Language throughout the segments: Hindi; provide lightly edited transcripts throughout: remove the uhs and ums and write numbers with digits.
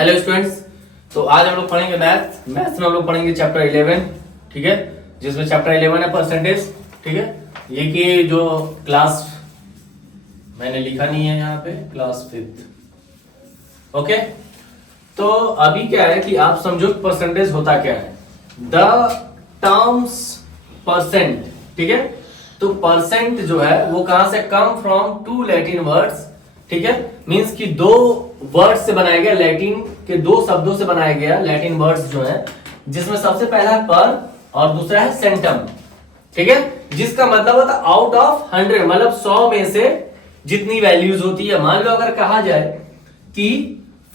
Hello students. तो आज हम लोग पढ़ेंगे मैथ्स में हम लोग पढ़ेंगे चैप्टर 11, ठीक है, जिसमें चैप्टर 11 है परसेंटेज, ठीक है। ये कि जो क्लास मैंने लिखा नहीं है यहाँ पे, क्लास 5th, ओके। तो अभी क्या है कि आप समझो परसेंटेज होता क्या है, द टर्म्स परसेंट, ठीक है। तो परसेंट जो है वो कहां से, come from two Latin words, ठीक है। मींस कि दो वर्ड से बनाया गया, लैटिन के दो शब्दों से बनाया गया लैटिन वर्ड्स जो है, जिसमें सबसे पहला है पर और दूसरा है सेंटम, ठीक है। जिसका मतलब होता है आउट ऑफ 100, मतलब 100 में से जितनी वैल्यूज होती है। मान लो अगर कहा जाए कि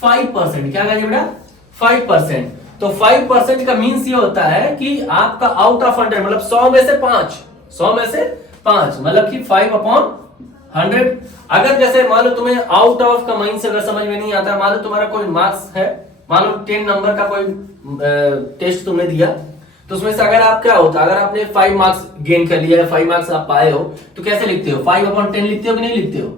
5%, क्या कहा जाए बेटा, 5%, तो 5% का मीन्स ये होता है कि आपका आउट ऑफ 100 मतलब 100 में से 5, 100 में से 5 मतलब कि 5/100। अगर जैसे मान लो तुम्हें आउट ऑफ का मीन्स अगर समझ में नहीं आता, मान लो तुम्हारा कोई मार्क्स है, मान लो 10 नंबर का कोई टेस्ट तुमने दिया, तो उसमें से अगर आप क्या होता, अगर आपने 5 मार्क्स गेन कर लिया है, 5 मार्क्स आप पाए हो, तो कैसे लिखते हो, 5/10 लिखते हो कि नहीं लिखते हो,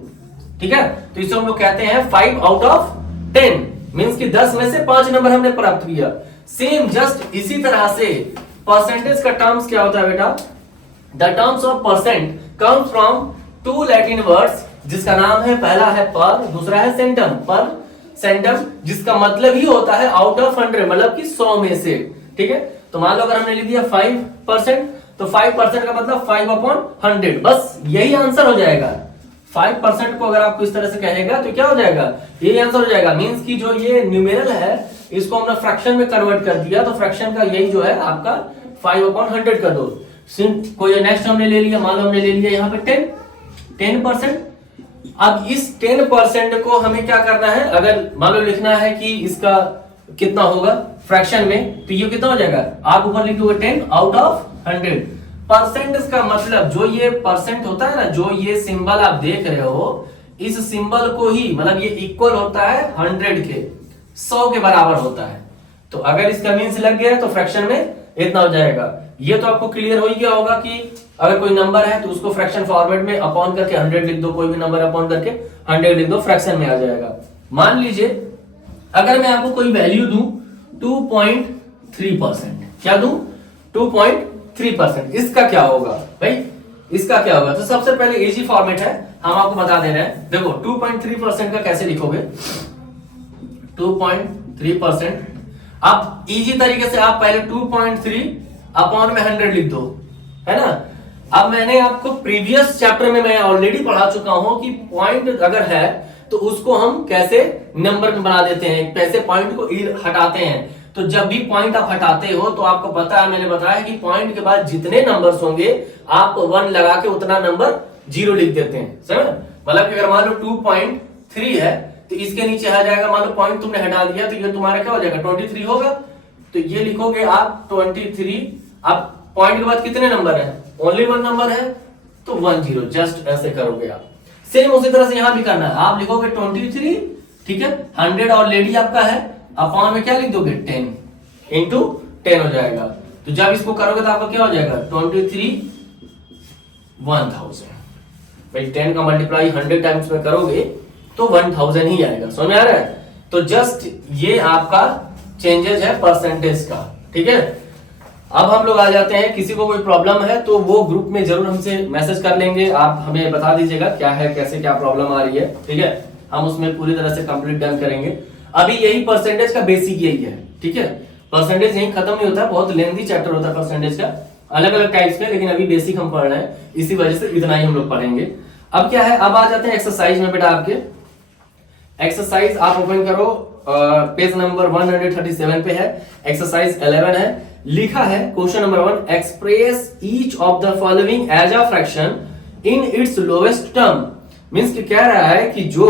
ठीक है। तो इसे हम लोग कहते हैं 5 आउट ऑफ 10, मीन्स कि 10 में से 5 नंबर हमने प्राप्त किया। सेम जस्ट इसी तरह से परसेंटेज का टर्म्स क्या होता है बेटा, the terms of percent come from two Latin words, जिसका नाम है, पहला है पर, दूसरा है सेंटम। पर सेंटम जिसका मतलब ही होता है आउट ऑफ 100, मतलब कि 100 में से, ठीक है। तो मान लो अगर हमने लिख दिया 5%, तो 5% का मतलब 5/100, बस यही आंसर हो जाएगा। 5% को अगर आपको इस तरह से कहेगा तो क्या हो जाएगा, यही आंसर हो जाएगा। मींस कि जो ये न्यूमेरल है इसको हमने फ्रैक्शन में कन्वर्ट कर दिया, तो फ्रैक्शन का यही जो है आपका 5/100 कर दो। कोई नेक्स्ट हमने ले लिया, मान लो हमने ले लिया यहाँ पे 10%। अब इस 10% को हमें क्या करना है, अगर मान लो लिखना है कि इसका कितना होगा फ्रैक्शन में, तो ये कितना हो जाएगा, आप ऊपर लिख दोगे 10 आउट ऑफ 100। परसेंट का मतलब जो ये परसेंट होता है ना, जो ये सिंबल आप देख रहे हो, इस सिंबल को ही, मतलब ये इक्वल होता है 100 के, 100 के बराबर होता है। तो अगर इसका मीन्स लग गया तो फ्रैक्शन में इतना हो जाएगा। ये तो आपको क्लियर हो ही गया होगा कि अगर कोई नंबर है तो उसको फ्रैक्शन फॉर्मेट में अपॉन करके 100 लिख दो, कोई भी नंबर अपॉन करके 100 लिख दो, फ्रैक्शन में आ जाएगा। मान लीजिए अगर मैं आपको कोई वैल्यू दूं 2.3%, क्या दूं, 2.3%, इसका क्या होगा भाई, इसका क्या होगा। तो सबसे पहले इजी फॉर्मेट है, हम आपको बता दे रहे हैं। देखो 2.3% का कैसे लिखोगे, 2.3%, आप इजी तरीके से आप पहले 2.3 अपॉन में 100 लिख दो, है ना। अब मैंने आपको प्रीवियस चैप्टर में मैं ऑलरेडी पढ़ा चुका हूं कि पॉइंट अगर है तो उसको हम कैसे नंबर में बना देते हैं, कैसे पॉइंट को हटाते हैं। तो जब भी पॉइंट आप हटाते हो तो आपको पता है, मैंने बताया कि पॉइंट के बाद जितने नंबर्स होंगे आप 1 लगा के उतना नंबर 0 लिख देते हैं, समझ। मतलब कि अगर मान लो 2.3 है तो इसके नीचे आ जाएगा, मान लो पॉइंट तुमने हटा दिया तो ये तुम्हारा क्या हो जाएगा, 23 होगा। तो ये लिखोगे आप 23। अब पॉइंट के बाद कितने नंबर है, ओनली 1 नंबर है, तो 10, जस्ट ऐसे करोगे आप। सेम उसी तरह से यहां भी करना है, आप लिखोगे 23, ठीक है, 100 ऑलरेडी आपका है, अपॉन में क्या लिख दोगे 10 इंटू 10 हो जाएगा। तो जब इसको करोगे तो आपका क्या हो जाएगा 23 1000। भाई 10 का मल्टीप्लाई 100 टाइम्स में करोगे तो 1000 ही आएगा, समझ में आ रहा है। तो जस्ट ये आपका चेंजेस है परसेंटेज का, ठीक है। अब हम लोग आ जाते हैं, किसी को कोई प्रॉब्लम है तो वो ग्रुप में जरूर हमसे मैसेज कर लेंगे, आप हमें बता दीजिएगा क्या है, कैसे क्या प्रॉब्लम आ रही है, ठीक है। हम उसमें पूरी तरह से कंप्लीट डन करेंगे। अभी यही परसेंटेज का बेसिक यही है, ठीक है। परसेंटेज यही खत्म नहीं होता, बहुत लेंथी चैप्टर होता है परसेंटेज का, अलग अलग टाइप्स के, लेकिन अभी बेसिक हम पढ़ रहे हैं, इसी वजह से इतना ही हम लोग पढ़ेंगे। अब क्या है, अब आ जाते हैं एक्सरसाइज में बेटा। आपके एक्सरसाइज आप ओपन करो, पेज नंबर 137 पे है, एक्सरसाइज 11 है। लिखा है question number 1, express each of the following as a fraction in its lowest term. Means कि कह रहा है कि जो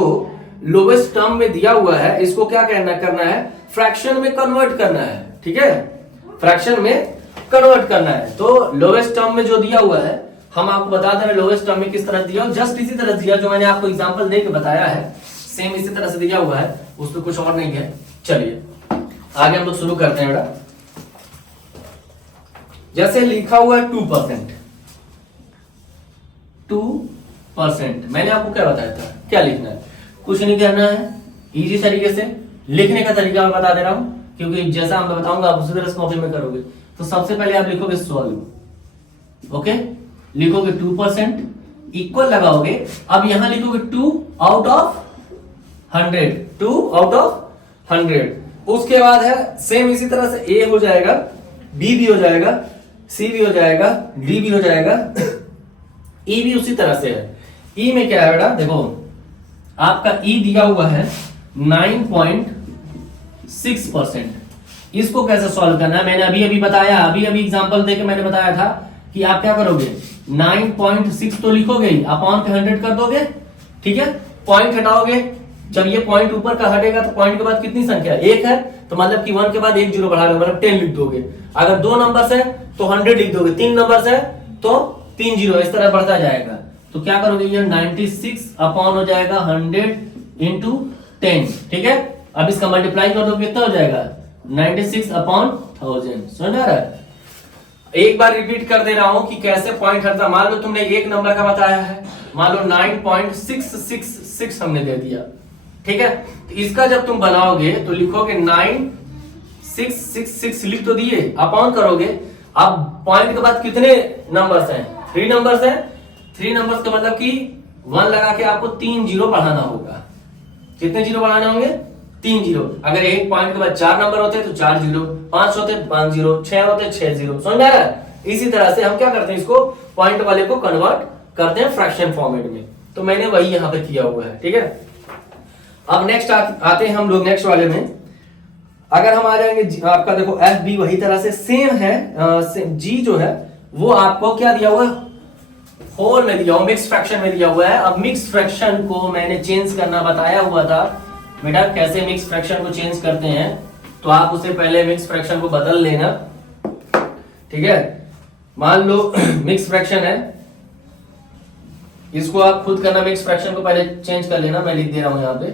लोवेस्ट टर्म में दिया हुआ है इसको क्या करना है, फ्रैक्शन में कन्वर्ट करना है, ठीक है, फ्रैक्शन में कन्वर्ट करना है। तो लोवेस्ट टर्म में जो दिया हुआ है हम आपको बता दे रहे हैं, लोवेस्ट टर्म में किस तरह दिया, जस्ट इसी तरह दिया जो मैंने आपको एग्जांपल देके बताया है, सेम इसी तरह से दिया हुआ है, उसमें कुछ और नहीं है। चलिए आगे हम लोग शुरू करते हैं बेटा। जैसे लिखा हुआ है 2%, 2%, मैंने आपको क्या बताया था, क्या लिखना है, कुछ नहीं करना है, इजी तरीके से लिखने का तरीका मैं बता दे रहा हूं, क्योंकि जैसा मैं बताऊंगा आप उसी तरह से कॉपी में करोगे। तो सबसे पहले आप लिखोगे सॉल्व, ओके, लिखोगे 2%, इक्वल लगाओगे। अब यहां लिखोगे 2 आउट ऑफ 100, 2 आउट ऑफ 100। उसके बाद है सेम इसी तरह से ए हो जाएगा, बी भी हो जाएगा, सी भी हो जाएगा, डी भी हो जाएगा, ई भी उसी तरह से है। ई में क्या है बेटा, देखो आपका ई दिया हुआ है 9.6%। इसको कैसे सॉल्व करना है मैंने अभी अभी बताया, अभी अभी एग्जांपल देके मैंने बताया था कि आप क्या करोगे, 9.6 तो लिखोगे ही, अपॉन पे 100 कर दोगे, ठीक है, पॉइंट हटाओगे। जब ये पॉइंट ऊपर का हटेगा तो पॉइंट के बाद कितनी संख्या, 1 है, तो मतलब कि 1 के बाद 1 जीरो बढ़ा दोगे, मतलब 10 लिख दोगे। अगर 2 नंबर्स है तो 100 लिख दोगे, 3 नंबर्स है तो 3 जीरो, इस तरह बढ़ता जाएगा। तो क्या करोगे, ये 96 अपॉन हो जाएगा 100 इंटू 10, ठीक है। अब इसका मल्टीप्लाई कर दो, कितना हो जाएगा, 96 अपॉन 1000। समझ आ रहा है? एक बार रिपीट कर दे रहा हूं कि कैसे पॉइंट हटता। मान लो तुमने एक नंबर का बताया है, मान लो 9.666 हमने दे दिया, ठीक है। तो इसका जब तुम बनाओगे तो लिखोगे 9666 लिख तो दिए, अपॉन करोगे। अब पॉइंट के बाद कितने नंबर्स हैं, 3 नंबर्स हैं। 3 नंबर्स का मतलब कि 1 लगा के आपको 3 जीरो बढ़ाना होगा। कितने जीरो बढ़ाने होंगे, 3 जीरो। अगर एक पॉइंट के बाद 4 नंबर होते तो 4 जीरो, 5 होते 5 जीरो, 6 होते 6 जीरो। समझ आ रहा है? इसी तरह से हम क्या करते हैं, इसको पॉइंट वाले को कन्वर्ट करते हैं फ्रैक्शन फॉर्मेट में। तो मैंने वही यहां पे किया हुआ है, ठीक है। अब नेक्स्ट आते हैं हम लोग नेक्स्ट वाले में। अगर हम आ जाएंगे आपका देखो एफ बी वही तरह से सेम है, जी जो है वो आपको क्या दिया हुआ है, होल में दिया हुआ, मिक्स फ्रैक्शन में दिया हुआ है। अब मिक्स फ्रैक्शन को मैंने चेंज करना बताया हुआ था बेटा, कैसे मिक्स फ्रैक्शन को चेंज करते हैं। तो आप उससे पहले मिक्स फ्रैक्शन को बदल लेना, ठीक है। मान लो मिक्स फ्रैक्शन है, इसको आप खुद करना, मिक्स फ्रैक्शन को पहले चेंज कर लेना। मैं लिख दे रहा हूं यहां पे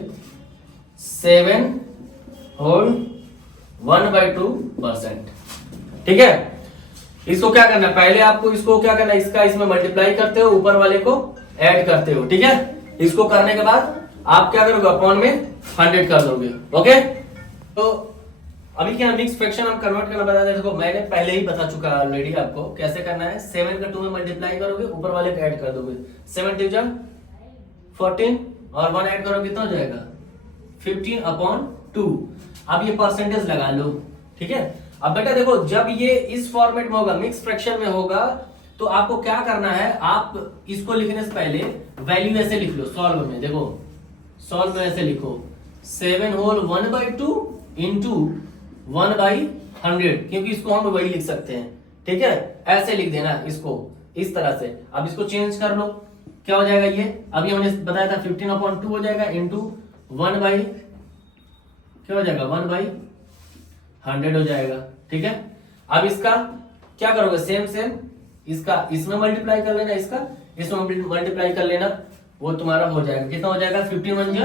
7 होल 1/2%, ठीक है। इसको क्या करना है, पहले आपको इसको क्या करना है, इसका इसमें मल्टीप्लाई करते हो, ऊपर वाले को ऐड करते हो, ठीक है। इसको करने के बाद आप क्या करोगे, अपॉन में 100 कर दोगे, ओके। तो अभी क्या मिक्स फ्रैक्शन हम कन्वर्ट करना बता दें, देखो मैंने पहले ही बता चुका ऑलरेडी आपको कैसे करना है। 7 का 2 में मल्टीप्लाई करोगे, ऊपर वाले को ऐड कर दोगे, 7 2 14 और 1 ऐड करोगे, कितना हो जाएगा 15/2। अब ये परसेंटेज लगा लो, ठीक है। अब बेटा देखो जब ये इस फॉर्मेट में होगा, मिक्स फ्रैक्शन में होगा, तो आपको क्या करना है, आप इसको लिखने से पहले वैल्यू ऐसे लिख लो। सॉल्व में देखो, सॉल्व में ऐसे लिखो 7 होल 1/2 इंटू 1/100, क्योंकि इसको हम वही लिख सकते हैं, ठीक है। ऐसे लिख देना इसको इस तरह से। अब इसको चेंज कर लो, क्या हो जाएगा, ये अभी हमने बताया था 15/2 हो जाएगा इंटू 1 बाई क्या हो जाएगा 1/100 हो जाएगा, ठीक है। अब इसका क्या करोगे, सेम सेम इसका इसमें मल्टीप्लाई कर लेना, इसका इसमें मल्टीप्लाई कर लेना, वो तुम्हारा हो जाएगा, कितना हो जाएगा 15 1 जा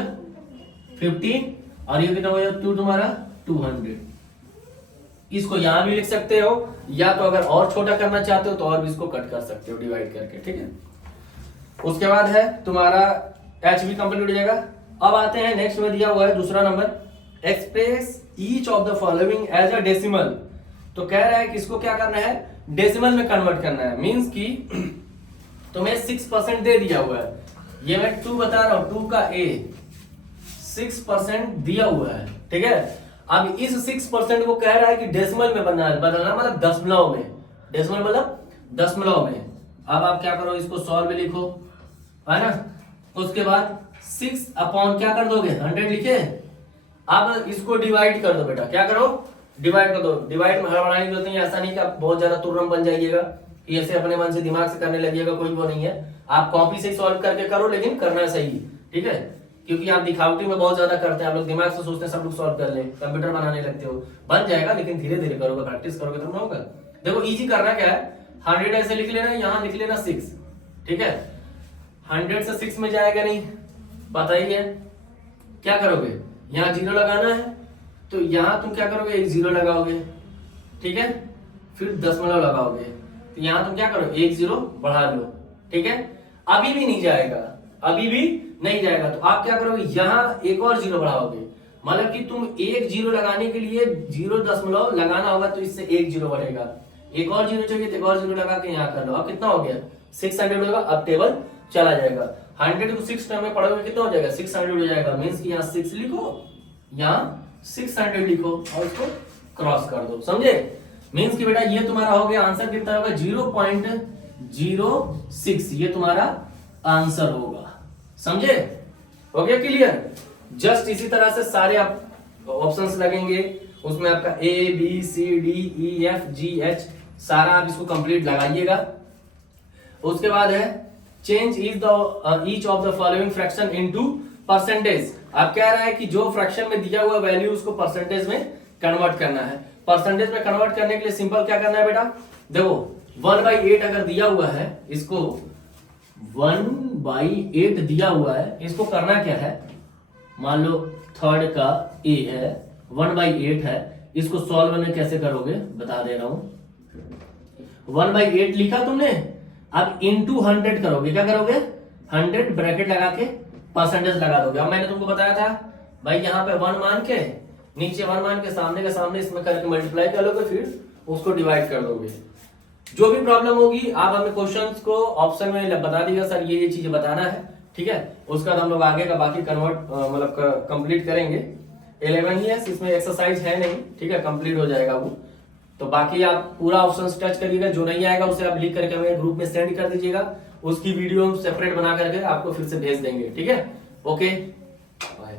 15 और ये कितना हो जाएगा 2 तुम्हारा 200। इसको यहां भी लिख सकते हो, या तो अगर और छोटा करना चाहते हो तो और भी इसको कट कर सकते हो डिवाइड करके, ठीक है। उसके बाद है तुम्हारा एच भी कंप्लीट हो जाएगा। अब आते हैं नेक्स्ट में दिया हुआ है दूसरा number, express each of the following as a decimal. तो कह रहा है कि इसको क्या करना है, डेसिमल में कन्वर्ट करना है। मींस कि तुम्हें 6% दे दिया हुआ है, ये मैं 2 बता रहा हूं, 2 का ए 6% दिया हुआ है, ठीक है। अब इस 6% को कह रहा है कि डेसिमल में बदलना, मतलब दशमलव में, डेसिमल मतलब दशमलव में। अब आप क्या करो, इसको सॉल्व लिखो, है ना। उसके बाद 6 अपॉन क्या कर दोगे 100 लिखे। अब इसको डिवाइड कर दो बेटा, क्या करो डिवाइड कर दो। डिवाइड में हड़बड़ाने की जरूरत नहीं है, ऐसा नहीं कि आप बहुत ज्यादा तुर्रम बन जाइएगा कि ऐसे अपने मन से दिमाग से करने लगिएगा, कोई वो नहीं है। आप कॉपी से ही सॉल्व करके करो, लेकिन करना सही, ठीक है। क्योंकि आप दिखावटी में बहुत ज्यादा करते हैं, आप लोग दिमाग से सोचते हैं सब लोग सॉल्व कर लें, कंप्यूटर बनाने लगते हो, बन जाएगा, लेकिन धीरे धीरे करोगे, प्रैक्टिस करोगे तो होगा। देखो इजी करना क्या है, 100 ऐसे लिख लेना, यहाँ लिख लेना 6, ठीक है। 100 से 6 में जाएगा नहीं, पता ही है। क्या करोगे, यहाँ 0 लगाना है, तो यहाँ तुम क्या करोगे, एक 0 लगाओगे, ठीक है। फिर दशमलव लगाओगे, तो यहाँ तुम क्या करो, एक 0 बढ़ा लो, ठीक है। अभी भी नहीं जाएगा, अभी भी नहीं जाएगा, तो आप क्या करोगे, यहाँ एक और 0 बढ़ाओगे, मतलब कि तुम एक जीरो लगाने के लिए 0 लगाना होगा तो इससे एक जीरो बढ़ेगा, एक और जीरो चाहिए तो एक और जीरो लगा के यहाँ कर लो। अब कितना हो गया 600 होगा। अब टेबल चला जाएगा, 100 को 6 टाइम में पढ़ोगे कितना हो जाएगा 600 हो जाएगा। मीन्स कि यहाँ 6 लिखो, यहाँ 600 लिखो और इसको क्रॉस कर दो, समझे। मीन्स कि बेटा ये तुम्हारा हो गया आंसर, कितना होगा 0.06, ये तुम्हारा आंसर होगा, समझे। हो गया क्लियर। जस्ट इसी तरह से सारे आप ऑप्शंस लगेंगे, उसमें आपका A B C D E F G H सारा आप इसको कंप्लीट लगाइएगा। उसके बाद है change each of the following fraction into percentage. आप कह रहा है कि जो फ्रैक्शन में दिया हुआ वैल्यू उसको परसेंटेज में कन्वर्ट करना है। परसेंटेज में कन्वर्ट करने के लिए सिंपल क्या करना है बेटा, देखो 1/8 अगर दिया हुआ है, इसको 1/8 दिया हुआ है, इसको करना क्या है, मान लो थर्ड का A है 1/8 है, इसको सॉल्व में कैसे करोगे बता दे रहा हूं। 1/8 लिखा तुमने, अब इंटू 100 करोगे, क्या करोगे 100 ब्रैकेट लगा के परसेंटेज लगा दोगे। अब मैंने तुमको बताया था भाई यहाँ पे 1 मान के नीचे 1 मान के सामने इसमें करके मल्टीप्लाई करोगे, फिर उसको डिवाइड कर दोगे। जो भी प्रॉब्लम होगी आप हमें क्वेश्चंस को ऑप्शन में बता दीजिएगा, सर ये चीजें बताना है, ठीक है। उसका हम लोग आगे का बाकी कन्वर्ट मतलब कंप्लीट करेंगे। 11 ही है, इसमें एक्सरसाइज है नहीं, ठीक है, कंप्लीट हो जाएगा वो। तो बाकी आप पूरा ऑप्शन टच करिएगा, जो नहीं आएगा उसे आप लिख करके हमें ग्रुप में सेंड कर दीजिएगा, उसकी वीडियो हम सेपरेट बना करके आपको फिर से भेज देंगे, ठीक है। Okay bye.